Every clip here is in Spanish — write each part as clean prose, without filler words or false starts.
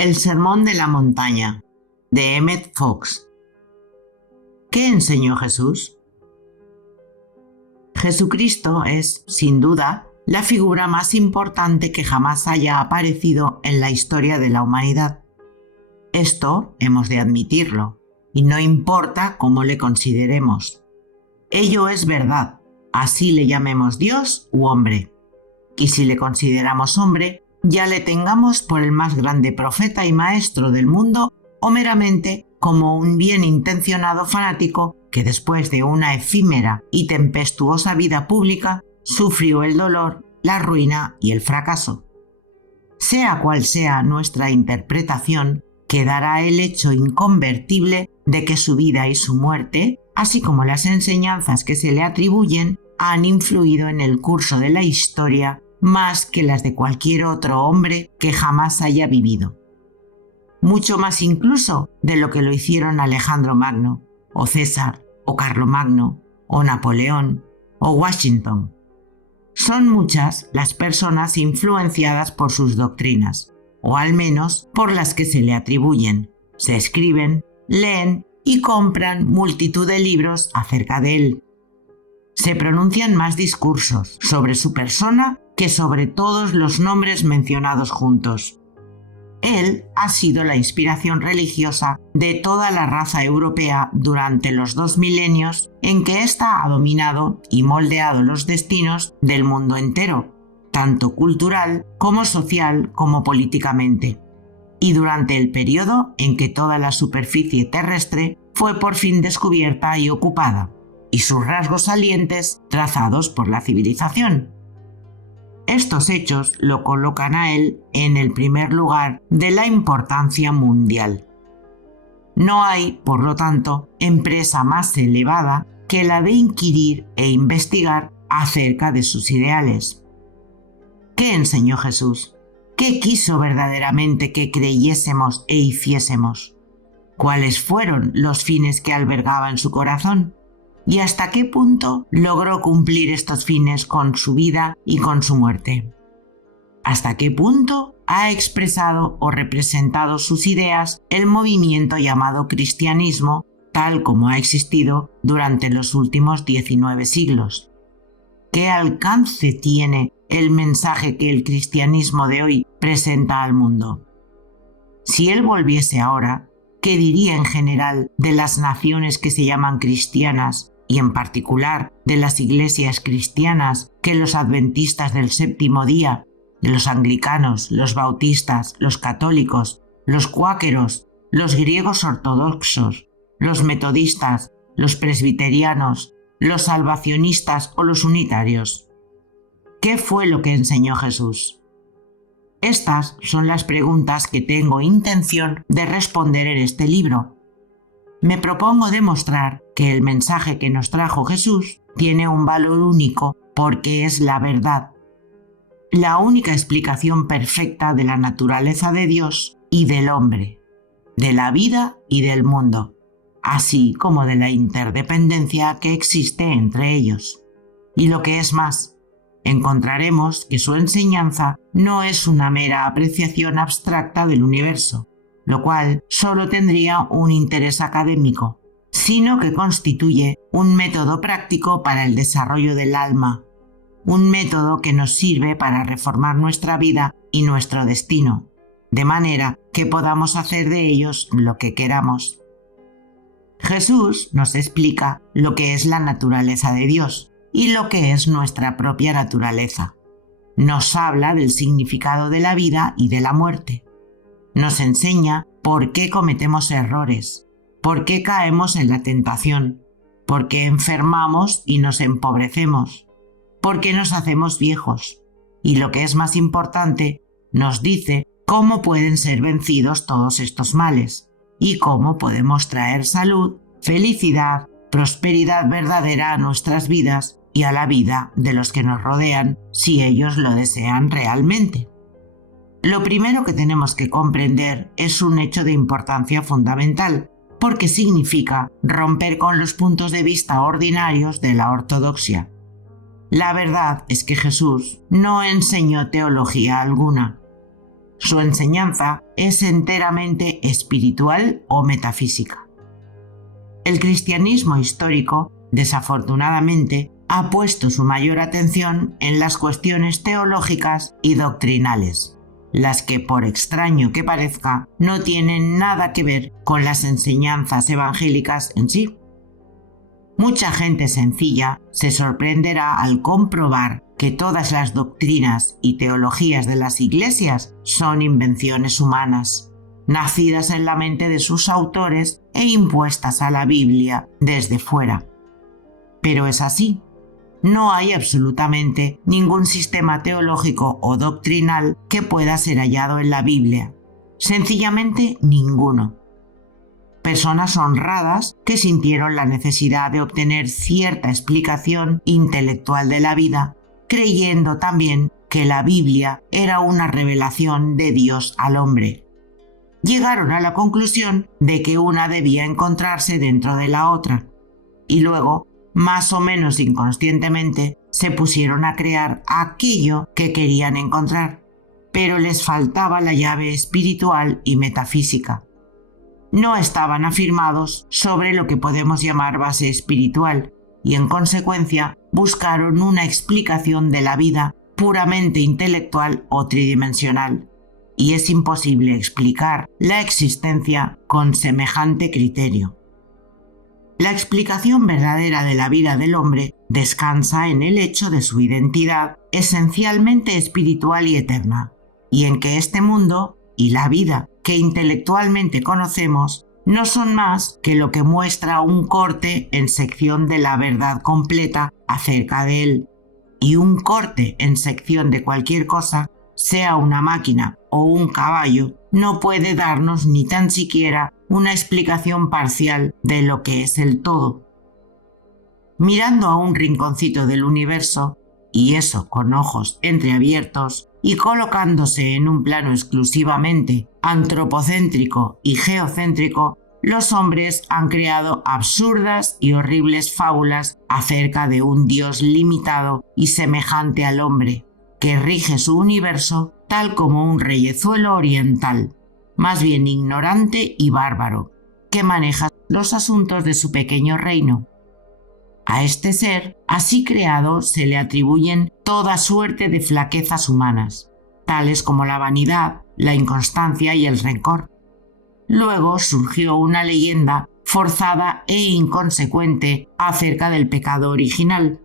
El Sermón de la Montaña, de Emmett Fox. ¿Qué enseñó Jesús? Jesucristo es, sin duda, la figura más importante que jamás haya aparecido en la historia de la humanidad. Esto hemos de admitirlo, y no importa cómo le consideremos. Ello es verdad, así le llamemos Dios u hombre. Y si le consideramos hombre, ya le tengamos por el más grande profeta y maestro del mundo o meramente como un bien intencionado fanático que después de una efímera y tempestuosa vida pública sufrió el dolor, la ruina y el fracaso. Sea cual sea nuestra interpretación, quedará el hecho inconvertible de que su vida y su muerte, así como las enseñanzas que se le atribuyen, han influido en el curso de la historia más que las de cualquier otro hombre que jamás haya vivido. Mucho más incluso de lo que lo hicieron Alejandro Magno, o César, o Carlomagno, o Napoleón, o Washington. Son muchas las personas influenciadas por sus doctrinas, o al menos por las que se le atribuyen. Se escriben, leen y compran multitud de libros acerca de él. Se pronuncian más discursos sobre su persona que sobre todos los nombres mencionados juntos. Él ha sido la inspiración religiosa de toda la raza europea durante los 2 milenios en que ésta ha dominado y moldeado los destinos del mundo entero, tanto cultural como social como políticamente, y durante el periodo en que toda la superficie terrestre fue por fin descubierta y ocupada, y sus rasgos salientes trazados por la civilización. Estos hechos lo colocan a él en el primer lugar de la importancia mundial. No hay, por lo tanto, empresa más elevada que la de inquirir e investigar acerca de sus ideales. ¿Qué enseñó Jesús? ¿Qué quiso verdaderamente que creyésemos e hiciésemos? ¿Cuáles fueron los fines que albergaba en su corazón? ¿Y hasta qué punto logró cumplir estos fines con su vida y con su muerte? ¿Hasta qué punto ha expresado o representado sus ideas el movimiento llamado cristianismo, tal como ha existido durante los últimos 19 siglos? ¿Qué alcance tiene el mensaje que el cristianismo de hoy presenta al mundo? Si él volviese ahora, ¿qué diría en general de las naciones que se llaman cristianas y en particular de las iglesias cristianas que los adventistas del séptimo día, de los anglicanos, los bautistas, los católicos, los cuáqueros, los griegos ortodoxos, los metodistas, los presbiterianos, los salvacionistas o los unitarios? ¿Qué fue lo que enseñó Jesús? Estas son las preguntas que tengo intención de responder en este libro. Me propongo demostrar que el mensaje que nos trajo Jesús tiene un valor único porque es la verdad, la única explicación perfecta de la naturaleza de Dios y del hombre, de la vida y del mundo, así como de la interdependencia que existe entre ellos. Y lo que es más, encontraremos que su enseñanza no es una mera apreciación abstracta del universo, lo cual solo tendría un interés académico, sino que constituye un método práctico para el desarrollo del alma, un método que nos sirve para reformar nuestra vida y nuestro destino, de manera que podamos hacer de ellos lo que queramos. Jesús nos explica lo que es la naturaleza de Dios y lo que es nuestra propia naturaleza. Nos habla del significado de la vida y de la muerte. Nos enseña por qué cometemos errores, por qué caemos en la tentación, por qué enfermamos y nos empobrecemos, por qué nos hacemos viejos, y lo que es más importante, nos dice cómo pueden ser vencidos todos estos males y cómo podemos traer salud, felicidad, prosperidad verdadera a nuestras vidas y a la vida de los que nos rodean si ellos lo desean realmente. Lo primero que tenemos que comprender es un hecho de importancia fundamental, porque significa romper con los puntos de vista ordinarios de la ortodoxia. La verdad es que Jesús no enseñó teología alguna. Su enseñanza es enteramente espiritual o metafísica. El cristianismo histórico, desafortunadamente, ha puesto su mayor atención en las cuestiones teológicas y doctrinales, las que, por extraño que parezca, no tienen nada que ver con las enseñanzas evangélicas en sí. Mucha gente sencilla se sorprenderá al comprobar que todas las doctrinas y teologías de las iglesias son invenciones humanas, nacidas en la mente de sus autores e impuestas a la Biblia desde fuera. Pero es así. No hay absolutamente ningún sistema teológico o doctrinal que pueda ser hallado en la Biblia. Sencillamente ninguno. Personas honradas que sintieron la necesidad de obtener cierta explicación intelectual de la vida, creyendo también que la Biblia era una revelación de Dios al hombre. Llegaron a la conclusión de que una debía encontrarse dentro de la otra, y luego, más o menos inconscientemente, se pusieron a crear aquello que querían encontrar, pero les faltaba la llave espiritual y metafísica. No estaban afirmados sobre lo que podemos llamar base espiritual y, en consecuencia, buscaron una explicación de la vida puramente intelectual o tridimensional, y es imposible explicar la existencia con semejante criterio. La explicación verdadera de la vida del hombre descansa en el hecho de su identidad esencialmente espiritual y eterna, y en que este mundo y la vida que intelectualmente conocemos no son más que lo que muestra un corte en sección de la verdad completa acerca de él, y un corte en sección de cualquier cosa, sea una máquina o un caballo, no puede darnos ni tan siquiera una explicación parcial de lo que es el todo. Mirando a un rinconcito del universo, y eso con ojos entreabiertos, y colocándose en un plano exclusivamente antropocéntrico y geocéntrico, los hombres han creado absurdas y horribles fábulas acerca de un Dios limitado y semejante al hombre, que rige su universo tal como un reyezuelo oriental, más bien ignorante y bárbaro, que maneja los asuntos de su pequeño reino. A este ser, así creado, se le atribuyen toda suerte de flaquezas humanas, tales como la vanidad, la inconstancia y el rencor. Luego surgió una leyenda forzada e inconsecuente acerca del pecado original,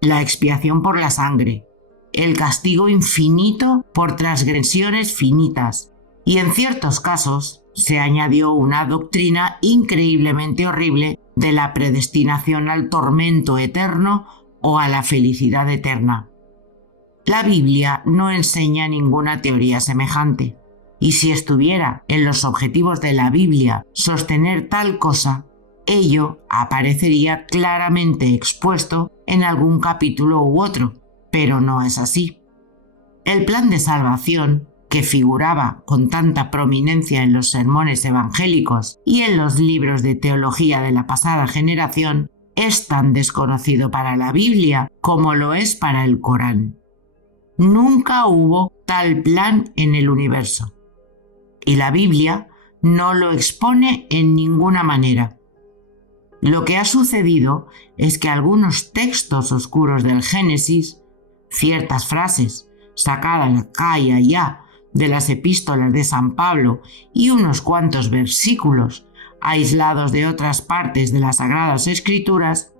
la expiación por la sangre, el castigo infinito por transgresiones finitas, y en ciertos casos se añadió una doctrina increíblemente horrible de la predestinación al tormento eterno o a la felicidad eterna. La Biblia no enseña ninguna teoría semejante, y si estuviera en los objetivos de la Biblia sostener tal cosa, ello aparecería claramente expuesto en algún capítulo u otro, pero no es así. El plan de salvación, que figuraba con tanta prominencia en los sermones evangélicos y en los libros de teología de la pasada generación, es tan desconocido para la Biblia como lo es para el Corán. Nunca hubo tal plan en el universo, y la Biblia no lo expone en ninguna manera. Lo que ha sucedido es que algunos textos oscuros del Génesis, ciertas frases sacadas acá y allá de las epístolas de San Pablo y unos cuantos versículos aislados de otras partes de las Sagradas Escrituras,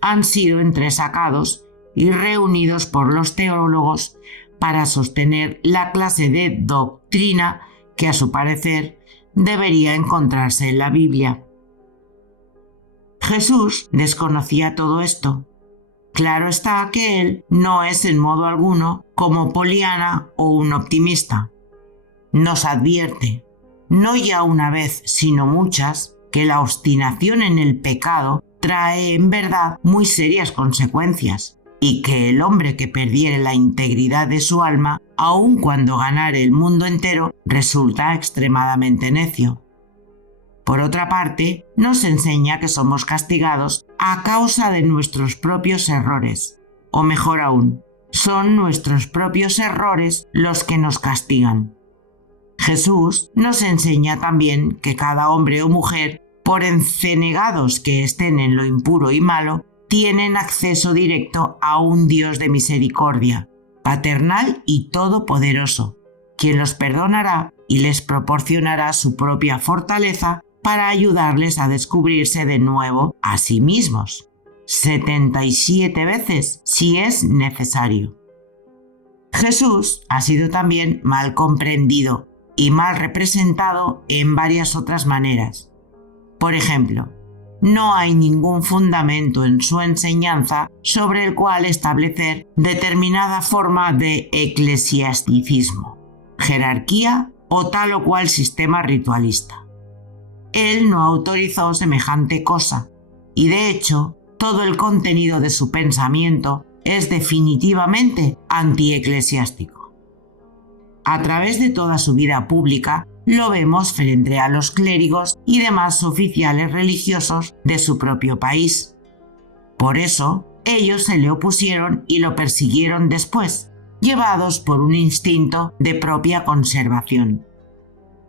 han sido entresacados y reunidos por los teólogos para sostener la clase de doctrina que, a su parecer, debería encontrarse en la Biblia. Jesús desconocía todo esto. Claro está que él no es en modo alguno como Poliana o un optimista. Nos advierte, no ya una vez, sino muchas, que la obstinación en el pecado trae en verdad muy serias consecuencias, y que el hombre que perdiere la integridad de su alma, aun cuando ganare el mundo entero, resulta extremadamente necio. Por otra parte, nos enseña que somos castigados a causa de nuestros propios errores, o mejor aún, son nuestros propios errores los que nos castigan. Jesús nos enseña también que cada hombre o mujer, por encenegados que estén en lo impuro y malo, tienen acceso directo a un Dios de misericordia, paternal y todopoderoso, quien los perdonará y les proporcionará su propia fortaleza para ayudarles a descubrirse de nuevo a sí mismos, 77 veces si es necesario. Jesús ha sido también mal comprendido y mal representado en varias otras maneras. Por ejemplo, no hay ningún fundamento en su enseñanza sobre el cual establecer determinada forma de eclesiasticismo, jerarquía o tal o cual sistema ritualista. Él no autorizó semejante cosa y, de hecho, todo el contenido de su pensamiento es definitivamente antieclesiástico. A través de toda su vida pública lo vemos frente a los clérigos y demás oficiales religiosos de su propio país. Por eso, ellos se le opusieron y lo persiguieron después, llevados por un instinto de propia conservación.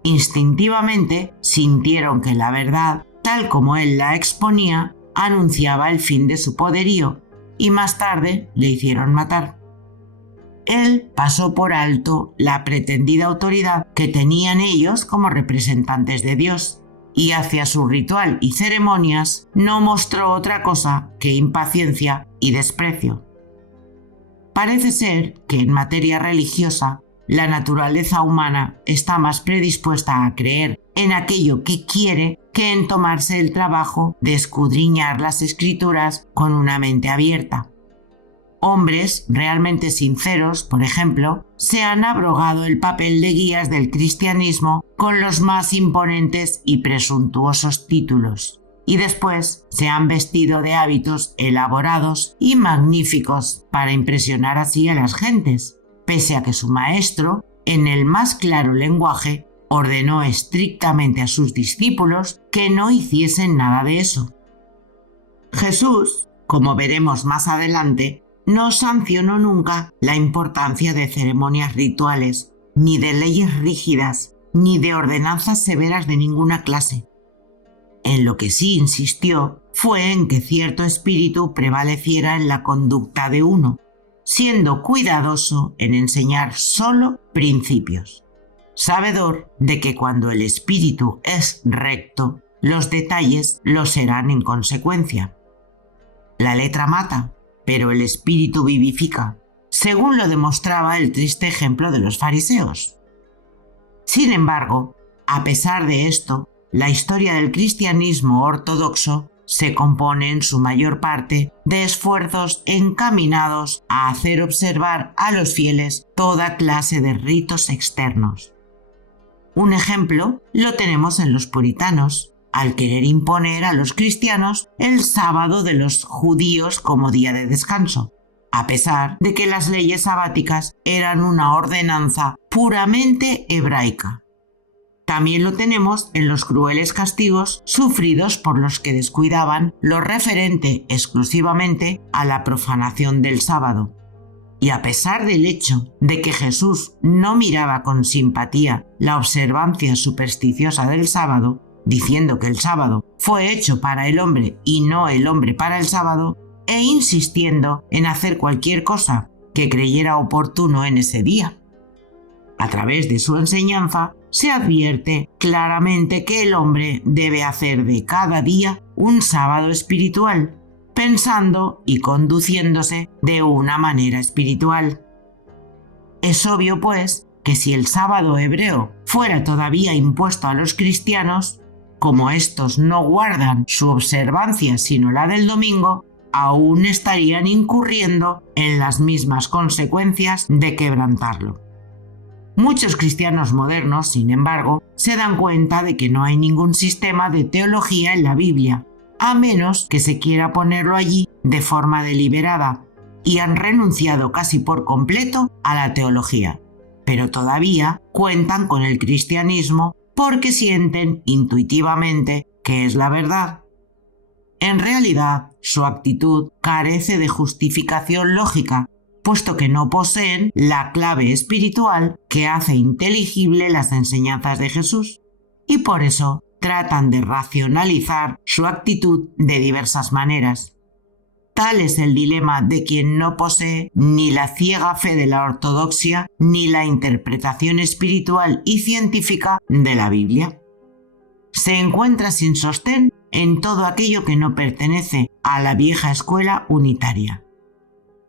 Instintivamente sintieron que la verdad, tal como él la exponía, anunciaba el fin de su poderío, y más tarde le hicieron matar. Él pasó por alto la pretendida autoridad que tenían ellos como representantes de Dios, y hacia su ritual y ceremonias no mostró otra cosa que impaciencia y desprecio. Parece ser que en materia religiosa la naturaleza humana está más predispuesta a creer en aquello que quiere que en tomarse el trabajo de escudriñar las escrituras con una mente abierta. Hombres realmente sinceros, por ejemplo, se han abrogado el papel de guías del cristianismo con los más imponentes y presuntuosos títulos, y después se han vestido de hábitos elaborados y magníficos para impresionar así a las gentes, pese a que su maestro, en el más claro lenguaje, ordenó estrictamente a sus discípulos que no hiciesen nada de eso. Jesús, como veremos más adelante, no sancionó nunca la importancia de ceremonias rituales, ni de leyes rígidas, ni de ordenanzas severas de ninguna clase. En lo que sí insistió fue en que cierto espíritu prevaleciera en la conducta de uno, siendo cuidadoso en enseñar solo principios, sabedor de que cuando el espíritu es recto, los detalles lo serán en consecuencia. La letra mata, pero el espíritu vivifica, según lo demostraba el triste ejemplo de los fariseos. Sin embargo, a pesar de esto, la historia del cristianismo ortodoxo se compone en su mayor parte de esfuerzos encaminados a hacer observar a los fieles toda clase de ritos externos. Un ejemplo lo tenemos en los puritanos, al querer imponer a los cristianos el sábado de los judíos como día de descanso, a pesar de que las leyes sabáticas eran una ordenanza puramente hebraica. También lo tenemos en los crueles castigos sufridos por los que descuidaban lo referente exclusivamente a la profanación del sábado. Y a pesar del hecho de que Jesús no miraba con simpatía la observancia supersticiosa del sábado, diciendo que el sábado fue hecho para el hombre y no el hombre para el sábado, e insistiendo en hacer cualquier cosa que creyera oportuno en ese día. A través de su enseñanza se advierte claramente que el hombre debe hacer de cada día un sábado espiritual, pensando y conduciéndose de una manera espiritual. Es obvio, pues, que si el sábado hebreo fuera todavía impuesto a los cristianos, como estos no guardan su observancia sino la del domingo, aún estarían incurriendo en las mismas consecuencias de quebrantarlo. Muchos cristianos modernos, sin embargo, se dan cuenta de que no hay ningún sistema de teología en la Biblia, a menos que se quiera ponerlo allí de forma deliberada, y han renunciado casi por completo a la teología, pero todavía cuentan con el cristianismo porque sienten intuitivamente que es la verdad. En realidad, su actitud carece de justificación lógica puesto que no poseen la clave espiritual que hace inteligible las enseñanzas de Jesús, y por eso tratan de racionalizar su actitud de diversas maneras. Tal es el dilema de quien no posee ni la ciega fe de la ortodoxia ni la interpretación espiritual y científica de la Biblia. Se encuentra sin sostén en todo aquello que no pertenece a la vieja escuela unitaria.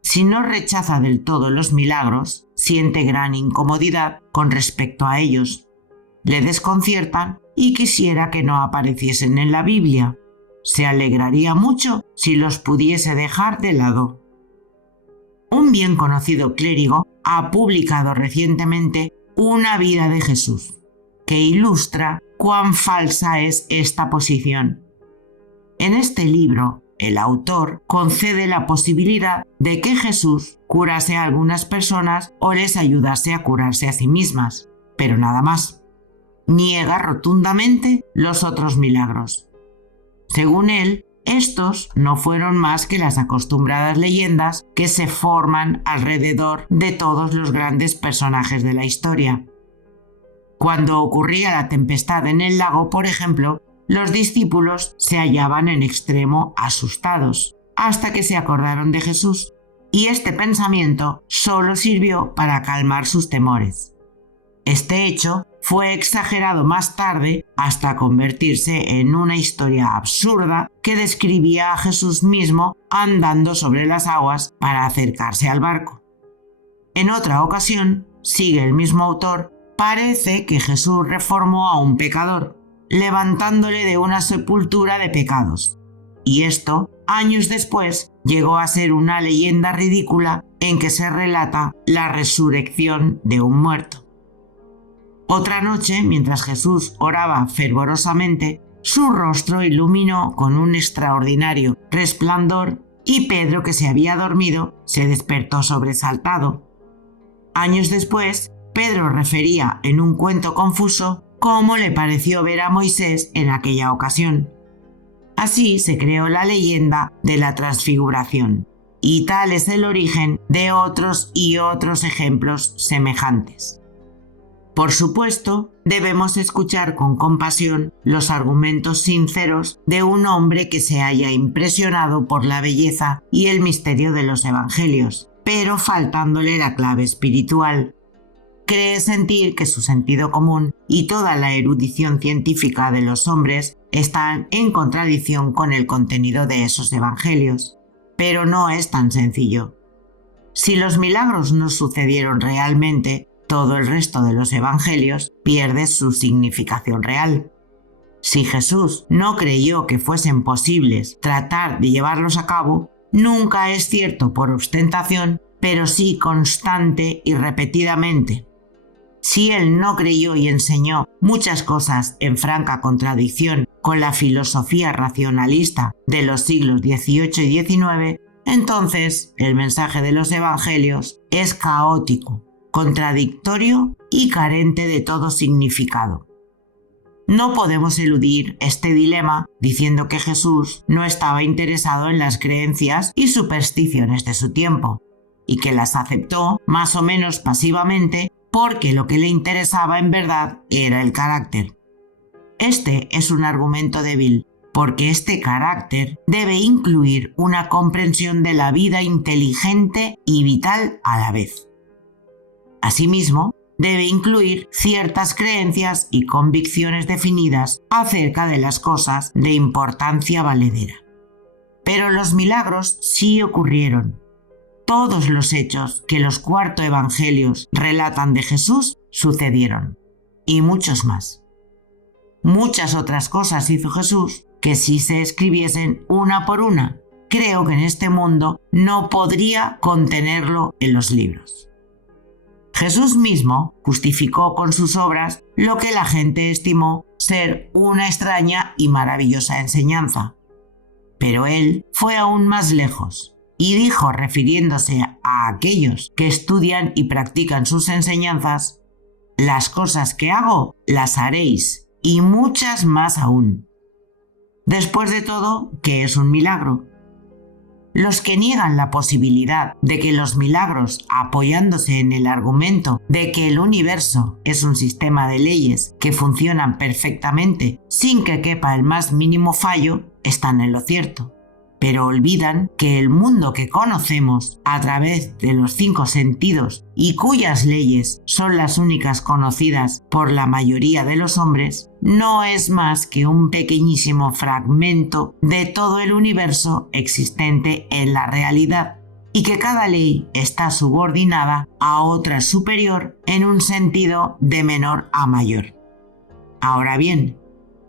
Si no rechaza del todo los milagros, siente gran incomodidad con respecto a ellos. Le desconciertan y quisiera que no apareciesen en la Biblia. Se alegraría mucho si los pudiese dejar de lado. Un bien conocido clérigo ha publicado recientemente Una vida de Jesús, que ilustra cuán falsa es esta posición. En este libro, el autor concede la posibilidad de que Jesús curase a algunas personas o les ayudase a curarse a sí mismas, pero nada más. Niega rotundamente los otros milagros. Según él, estos no fueron más que las acostumbradas leyendas que se forman alrededor de todos los grandes personajes de la historia. Cuando ocurría la tempestad en el lago, por ejemplo, los discípulos se hallaban en extremo asustados, hasta que se acordaron de Jesús, y este pensamiento solo sirvió para calmar sus temores. Este hecho fue exagerado más tarde hasta convertirse en una historia absurda que describía a Jesús mismo andando sobre las aguas para acercarse al barco. En otra ocasión, sigue el mismo autor, parece que Jesús reformó a un pecador, levantándole de una sepultura de pecados. Y esto, años después, llegó a ser una leyenda ridícula en que se relata la resurrección de un muerto. Otra noche, mientras Jesús oraba fervorosamente, su rostro iluminó con un extraordinario resplandor y Pedro, que se había dormido, se despertó sobresaltado. Años después, Pedro refería en un cuento confuso cómo le pareció ver a Moisés en aquella ocasión. Así se creó la leyenda de la transfiguración, y tal es el origen de otros y otros ejemplos semejantes. Por supuesto, debemos escuchar con compasión los argumentos sinceros de un hombre que se haya impresionado por la belleza y el misterio de los evangelios, pero faltándole la clave espiritual. Cree sentir que su sentido común y toda la erudición científica de los hombres están en contradicción con el contenido de esos evangelios. Pero no es tan sencillo. Si los milagros no sucedieron realmente, todo el resto de los evangelios pierde su significación real. Si Jesús no creyó que fuesen posibles tratar de llevarlos a cabo, nunca es cierto por ostentación, pero sí constante y repetidamente. Si él no creyó y enseñó muchas cosas en franca contradicción con la filosofía racionalista de los siglos XVIII y XIX, entonces el mensaje de los evangelios es caótico, contradictorio y carente de todo significado. No podemos eludir este dilema diciendo que Jesús no estaba interesado en las creencias y supersticiones de su tiempo, y que las aceptó más o menos pasivamente porque lo que le interesaba en verdad era el carácter. Este es un argumento débil, porque este carácter debe incluir una comprensión de la vida inteligente y vital a la vez. Asimismo, debe incluir ciertas creencias y convicciones definidas acerca de las cosas de importancia valedera. Pero los milagros sí ocurrieron. Todos los hechos que los 4 evangelios relatan de Jesús sucedieron, y muchos más. Muchas otras cosas hizo Jesús que si se escribiesen una por una, creo que en este mundo no podría contenerlo en los libros. Jesús mismo justificó con sus obras lo que la gente estimó ser una extraña y maravillosa enseñanza. Pero él fue aún más lejos y dijo, refiriéndose a aquellos que estudian y practican sus enseñanzas: «Las cosas que hago las haréis, y muchas más aún». Después de todo, ¿qué es un milagro? Los que niegan la posibilidad de que los milagros, apoyándose en el argumento de que el universo es un sistema de leyes que funcionan perfectamente sin que quepa el más mínimo fallo, están en lo cierto. Pero olvidan que el mundo que conocemos a través de los 5 sentidos y cuyas leyes son las únicas conocidas por la mayoría de los hombres, no es más que un pequeñísimo fragmento de todo el universo existente en la realidad, y que cada ley está subordinada a otra superior en un sentido de menor a mayor. Ahora bien,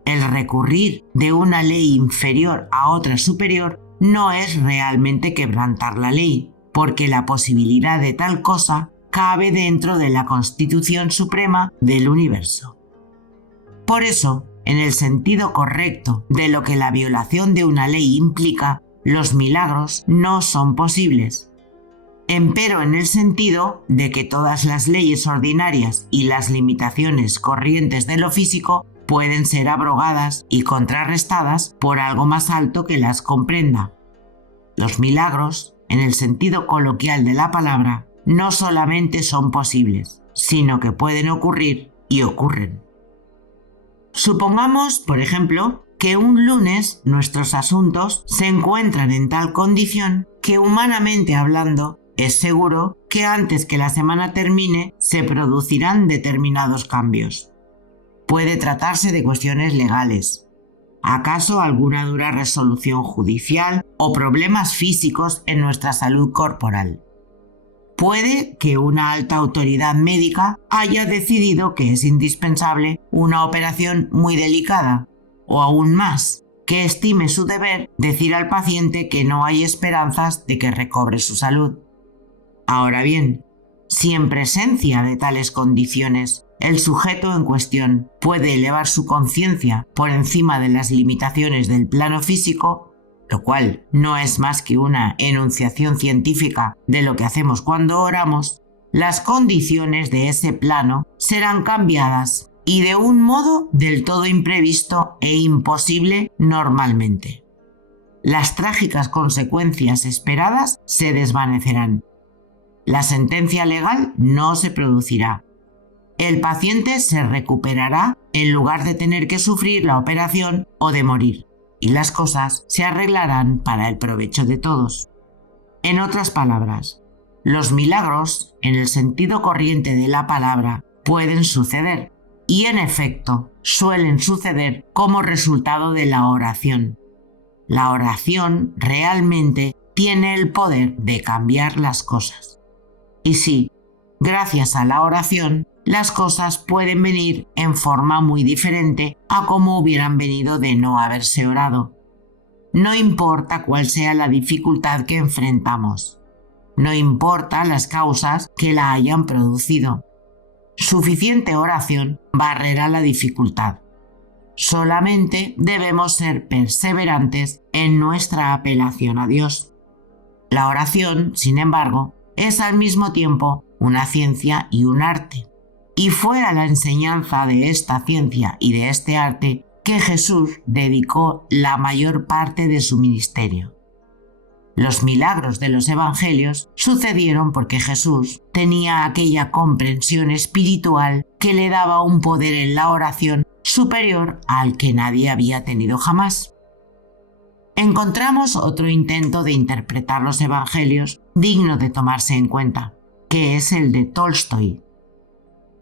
el recurrir de una ley inferior a otra superior no es realmente quebrantar la ley, porque la posibilidad de tal cosa cabe dentro de la Constitución Suprema del universo. Por eso, en el sentido correcto de lo que la violación de una ley implica, los milagros no son posibles. Empero en el sentido de que todas las leyes ordinarias y las limitaciones corrientes de lo físico pueden ser abrogadas y contrarrestadas por algo más alto que las comprenda. Los milagros, en el sentido coloquial de la palabra, no solamente son posibles, sino que pueden ocurrir y ocurren. Supongamos, por ejemplo, que un lunes nuestros asuntos se encuentran en tal condición que, humanamente hablando, es seguro que antes que la semana termine se producirán determinados cambios. Puede tratarse de cuestiones legales, acaso alguna dura resolución judicial o problemas físicos en nuestra salud corporal. Puede que una alta autoridad médica haya decidido que es indispensable una operación muy delicada, o aún más, que estime su deber decir al paciente que no hay esperanzas de que recobre su salud. Ahora bien, si en presencia de tales condiciones el sujeto en cuestión puede elevar su conciencia por encima de las limitaciones del plano físico, lo cual no es más que una enunciación científica de lo que hacemos cuando oramos, las condiciones de ese plano serán cambiadas y de un modo del todo imprevisto e imposible normalmente. Las trágicas consecuencias esperadas se desvanecerán. La sentencia legal no se producirá. El paciente se recuperará en lugar de tener que sufrir la operación o de morir, y las cosas se arreglarán para el provecho de todos. En otras palabras, los milagros, en el sentido corriente de la palabra, pueden suceder, y en efecto suelen suceder como resultado de la oración. La oración realmente tiene el poder de cambiar las cosas. Y sí, gracias a la oración, las cosas pueden venir en forma muy diferente a como hubieran venido de no haberse orado. No importa cuál sea la dificultad que enfrentamos. No importa las causas que la hayan producido. Suficiente oración barrerá la dificultad. Solamente debemos ser perseverantes en nuestra apelación a Dios. La oración, sin embargo, es al mismo tiempo una ciencia y un arte. Y fue a la enseñanza de esta ciencia y de este arte que Jesús dedicó la mayor parte de su ministerio. Los milagros de los evangelios sucedieron porque Jesús tenía aquella comprensión espiritual que le daba un poder en la oración superior al que nadie había tenido jamás. Encontramos otro intento de interpretar los evangelios digno de tomarse en cuenta, que es el de Tolstoy.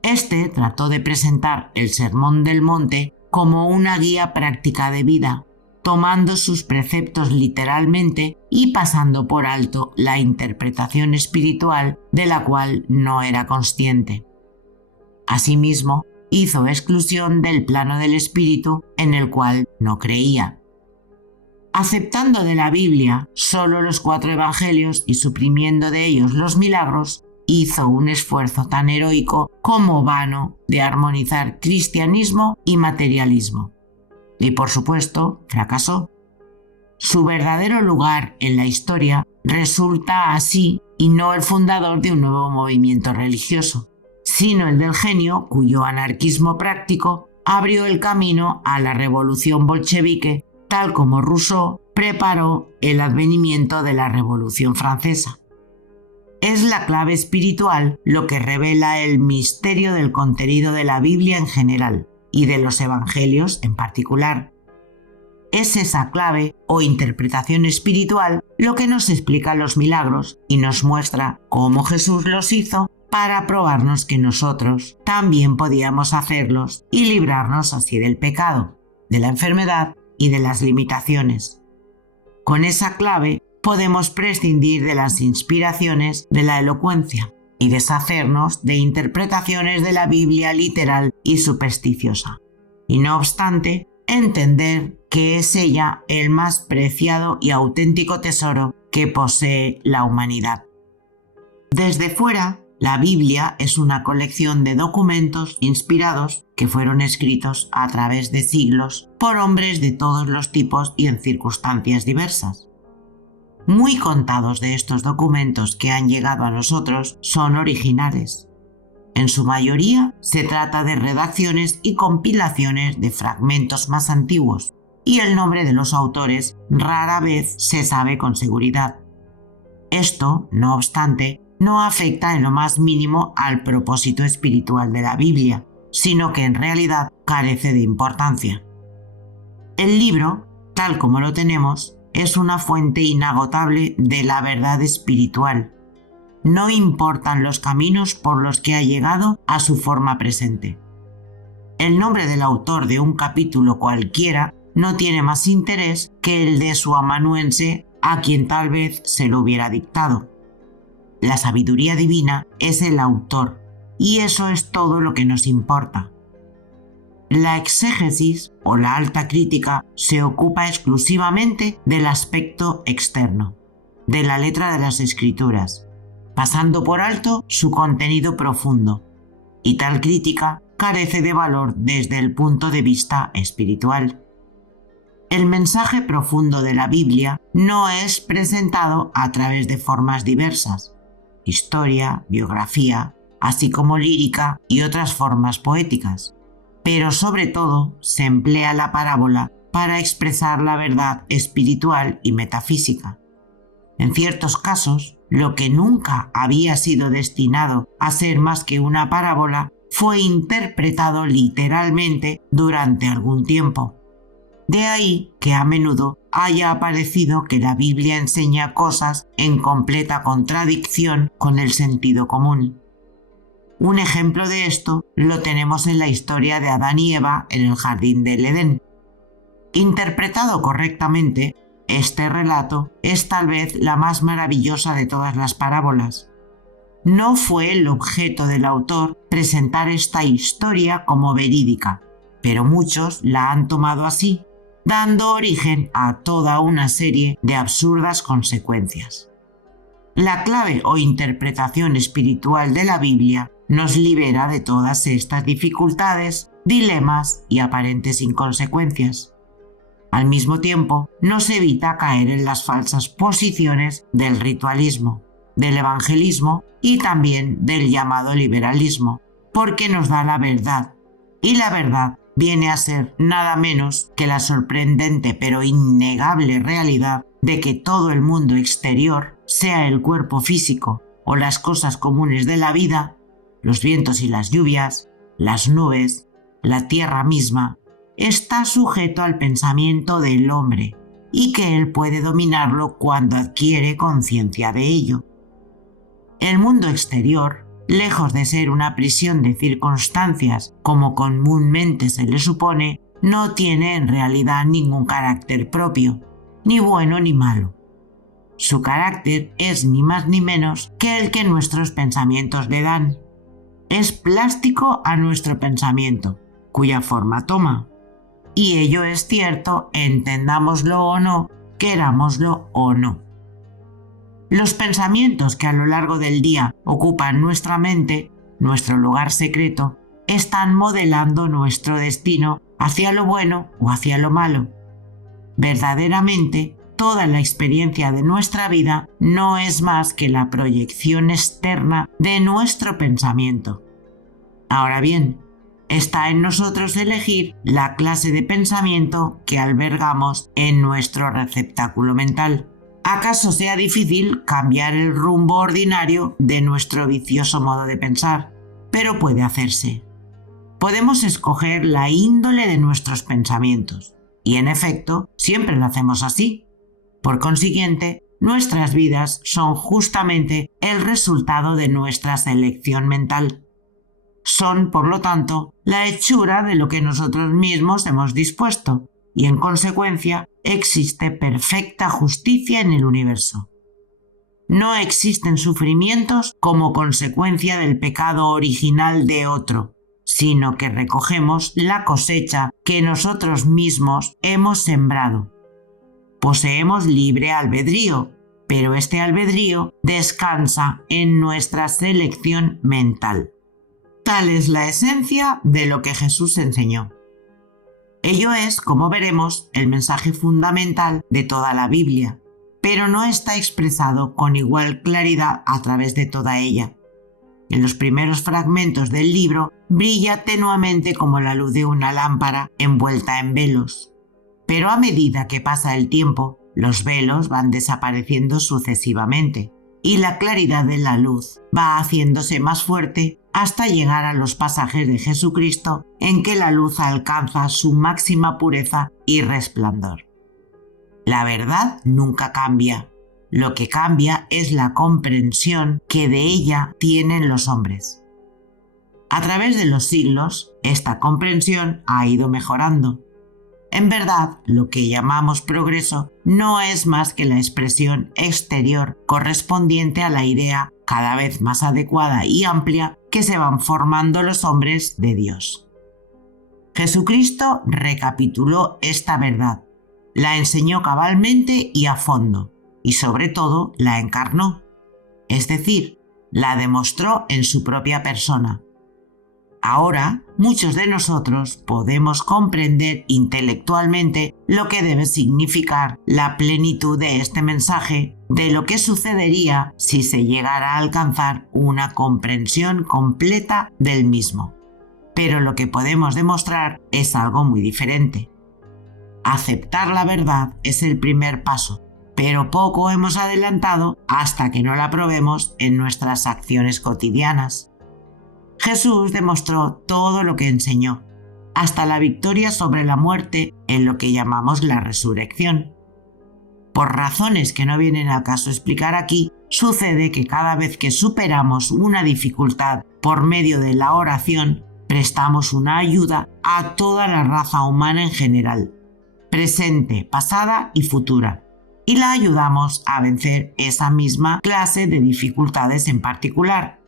Este trató de presentar el Sermón del Monte como una guía práctica de vida, tomando sus preceptos literalmente y pasando por alto la interpretación espiritual de la cual no era consciente. Asimismo, hizo exclusión del plano del espíritu en el cual no creía. Aceptando de la Biblia solo los 4 evangelios y suprimiendo de ellos los milagros, hizo un esfuerzo tan heroico como vano de armonizar cristianismo y materialismo. Y por supuesto, fracasó. Su verdadero lugar en la historia resulta así y no el fundador de un nuevo movimiento religioso, sino el del genio cuyo anarquismo práctico abrió el camino a la revolución bolchevique, tal como Rousseau preparó el advenimiento de la Revolución Francesa. Es la clave espiritual lo que revela el misterio del contenido de la Biblia en general y de los Evangelios en particular. Es esa clave o interpretación espiritual lo que nos explica los milagros y nos muestra cómo Jesús los hizo para probarnos que nosotros también podíamos hacerlos y librarnos así del pecado, de la enfermedad y de las limitaciones. Con esa clave podemos prescindir de las inspiraciones de la elocuencia y deshacernos de interpretaciones de la Biblia literal y supersticiosa. Y no obstante, entender que es ella el más preciado y auténtico tesoro que posee la humanidad. Desde fuera, la Biblia es una colección de documentos inspirados que fueron escritos a través de siglos por hombres de todos los tipos y en circunstancias diversas. Muy contados de estos documentos que han llegado a nosotros son originales. En su mayoría se trata de redacciones y compilaciones de fragmentos más antiguos, y el nombre de los autores rara vez se sabe con seguridad. Esto, no obstante, no afecta en lo más mínimo al propósito espiritual de la Biblia, sino que en realidad carece de importancia. El libro, tal como lo tenemos, es una fuente inagotable de la verdad espiritual. No importan los caminos por los que ha llegado a su forma presente. El nombre del autor de un capítulo cualquiera no tiene más interés que el de su amanuense a quien tal vez se lo hubiera dictado. La sabiduría divina es el autor, y eso es todo lo que nos importa. La exégesis o la alta crítica se ocupa exclusivamente del aspecto externo, de la letra de las Escrituras, pasando por alto su contenido profundo, y tal crítica carece de valor desde el punto de vista espiritual. El mensaje profundo de la Biblia no es presentado a través de formas diversas, historia, biografía, así como lírica y otras formas poéticas, pero sobre todo se emplea la parábola para expresar la verdad espiritual y metafísica. En ciertos casos, lo que nunca había sido destinado a ser más que una parábola fue interpretado literalmente durante algún tiempo. De ahí que a menudo haya aparecido que la Biblia enseña cosas en completa contradicción con el sentido común. Un ejemplo de esto lo tenemos en la historia de Adán y Eva en el jardín del Edén. Interpretado correctamente, este relato es tal vez la más maravillosa de todas las parábolas. No fue el objeto del autor presentar esta historia como verídica, pero muchos la han tomado así, dando origen a toda una serie de absurdas consecuencias. La clave o interpretación espiritual de la Biblia nos libera de todas estas dificultades, dilemas y aparentes inconsecuencias. Al mismo tiempo, nos evita caer en las falsas posiciones del ritualismo, del evangelismo y también del llamado liberalismo, porque nos da la verdad, y la verdad viene a ser nada menos que la sorprendente pero innegable realidad de que todo el mundo exterior, sea el cuerpo físico o las cosas comunes de la vida, los vientos y las lluvias, las nubes, la tierra misma, está sujeto al pensamiento del hombre y que él puede dominarlo cuando adquiere conciencia de ello. El mundo exterior, lejos de ser una prisión de circunstancias como comúnmente se le supone, no tiene en realidad ningún carácter propio, ni bueno ni malo. Su carácter es ni más ni menos que el que nuestros pensamientos le dan. Es plástico a nuestro pensamiento, cuya forma toma. Y ello es cierto, entendámoslo o no, querámoslo o no. Los pensamientos que a lo largo del día ocupan nuestra mente, nuestro lugar secreto, están modelando nuestro destino hacia lo bueno o hacia lo malo. Verdaderamente, toda la experiencia de nuestra vida no es más que la proyección externa de nuestro pensamiento. Ahora bien, Está en nosotros elegir la clase de pensamiento que albergamos en nuestro receptáculo mental. ¿Acaso sea difícil cambiar el rumbo ordinario de nuestro vicioso modo de pensar? Pero puede hacerse. Podemos escoger la índole de nuestros pensamientos, y en efecto, siempre lo hacemos así. Por consiguiente, nuestras vidas son justamente el resultado de nuestra selección mental. Son, por lo tanto, la hechura de lo que nosotros mismos hemos dispuesto, y en consecuencia existe perfecta justicia en el universo. No existen sufrimientos como consecuencia del pecado original de otro, sino que recogemos la cosecha que nosotros mismos hemos sembrado. Poseemos libre albedrío, pero este albedrío descansa en nuestra selección mental. Tal es la esencia de lo que Jesús enseñó. Ello es, como veremos, el mensaje fundamental de toda la Biblia, pero no está expresado con igual claridad a través de toda ella. En los primeros fragmentos del libro brilla tenuemente como la luz de una lámpara envuelta en velos. Pero a medida que pasa el tiempo, los velos van desapareciendo sucesivamente y la claridad de la luz va haciéndose más fuerte hasta llegar a los pasajes de Jesucristo en que la luz alcanza su máxima pureza y resplandor. La verdad nunca cambia. Lo que cambia es la comprensión que de ella tienen los hombres. A través de los siglos, esta comprensión ha ido mejorando. En verdad, lo que llamamos progreso no es más que la expresión exterior correspondiente a la idea cada vez más adecuada y amplia que se van formando los hombres de Dios. Jesucristo recapituló esta verdad, la enseñó cabalmente y a fondo, y sobre todo la encarnó, es decir, la demostró en su propia persona. Ahora, muchos de nosotros podemos comprender intelectualmente lo que debe significar la plenitud de este mensaje, de lo que sucedería si se llegara a alcanzar una comprensión completa del mismo. Pero lo que podemos demostrar es algo muy diferente. Aceptar la verdad es el primer paso, pero poco hemos adelantado hasta que no la probemos en nuestras acciones cotidianas. Jesús demostró todo lo que enseñó, hasta la victoria sobre la muerte en lo que llamamos la resurrección. Por razones que no vienen al caso explicar aquí, sucede que cada vez que superamos una dificultad por medio de la oración, prestamos una ayuda a toda la raza humana en general, presente, pasada y futura, y la ayudamos a vencer esa misma clase de dificultades en particular.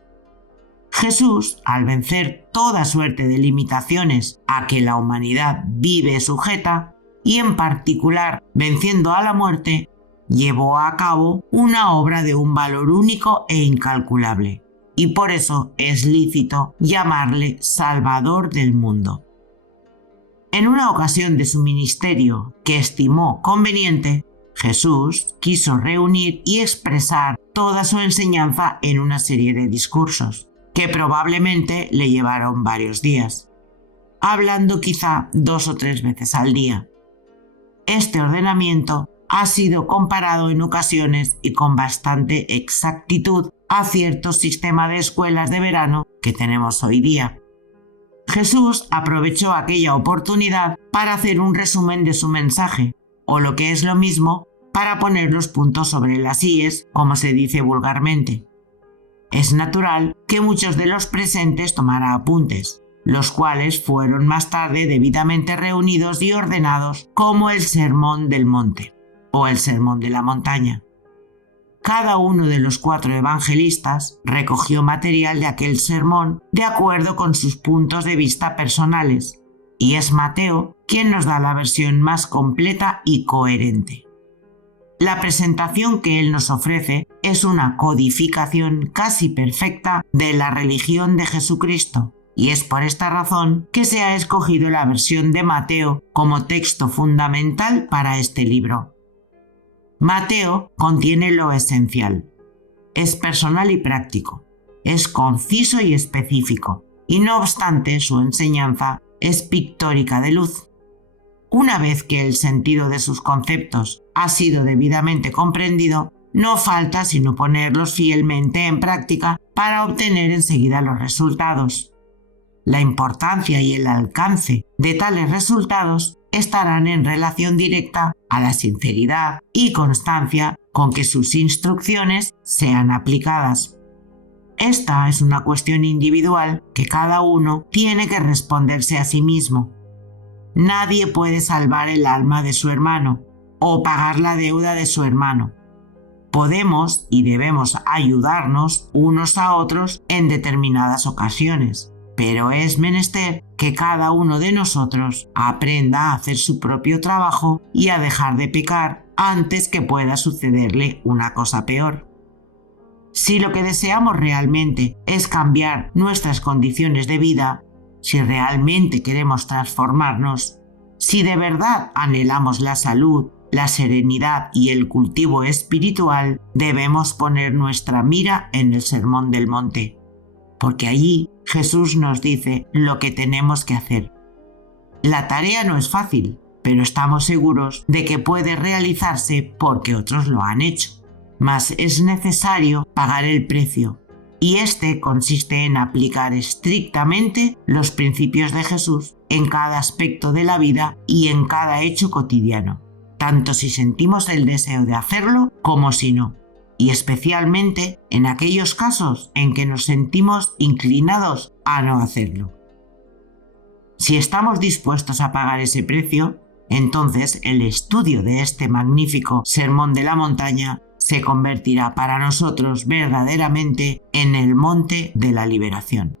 Jesús, al vencer toda suerte de limitaciones a que la humanidad vive sujeta, y en particular venciendo a la muerte, llevó a cabo una obra de un valor único e incalculable, y por eso es lícito llamarle Salvador del mundo. En una ocasión de su ministerio que estimó conveniente, Jesús quiso reunir y expresar toda su enseñanza en una serie de discursos, que probablemente le llevaron varios días, hablando quizá 2 o 3 veces al día. Este ordenamiento ha sido comparado en ocasiones y con bastante exactitud a cierto sistema de escuelas de verano que tenemos hoy día. Jesús aprovechó aquella oportunidad para hacer un resumen de su mensaje, o lo que es lo mismo, para poner los puntos sobre las íes, como se dice vulgarmente. Es natural que muchos de los presentes tomaran apuntes, los cuales fueron más tarde debidamente reunidos y ordenados como el Sermón del Monte o el Sermón de la Montaña. Cada uno de los 4 evangelistas recogió material de aquel sermón de acuerdo con sus puntos de vista personales, y es Mateo quien nos da la versión más completa y coherente. La presentación que él nos ofrece es una codificación casi perfecta de la religión de Jesucristo, y es por esta razón que se ha escogido la versión de Mateo como texto fundamental para este libro. Mateo contiene lo esencial. Es personal y práctico. Es conciso y específico. y no obstante su enseñanza es pictórica de luz. Una vez que el sentido de sus conceptos ha sido debidamente comprendido, no falta sino ponerlos fielmente en práctica para obtener enseguida los resultados. La importancia y el alcance de tales resultados estarán en relación directa a la sinceridad y constancia con que sus instrucciones sean aplicadas. Esta es una cuestión individual que cada uno tiene que responderse a sí mismo. Nadie puede salvar el alma de su hermano o pagar la deuda de su hermano. Podemos y debemos ayudarnos unos a otros en determinadas ocasiones, pero es menester que cada uno de nosotros aprenda a hacer su propio trabajo y a dejar de pecar antes que pueda sucederle una cosa peor. Si lo que deseamos realmente es cambiar nuestras condiciones de vida, si realmente queremos transformarnos, si de verdad anhelamos la salud, la serenidad y el cultivo espiritual, debemos poner nuestra mira en el Sermón del Monte, porque allí Jesús nos dice lo que tenemos que hacer. La tarea no es fácil, pero estamos seguros de que puede realizarse porque otros lo han hecho. Mas es necesario pagar el precio, y este consiste en aplicar estrictamente los principios de Jesús en cada aspecto de la vida y en cada hecho cotidiano, tanto si sentimos el deseo de hacerlo como si no, y especialmente en aquellos casos en que nos sentimos inclinados a no hacerlo. Si estamos dispuestos a pagar ese precio, entonces el estudio de este magnífico Sermón de la Montaña se convertirá para nosotros verdaderamente en el monte de la liberación.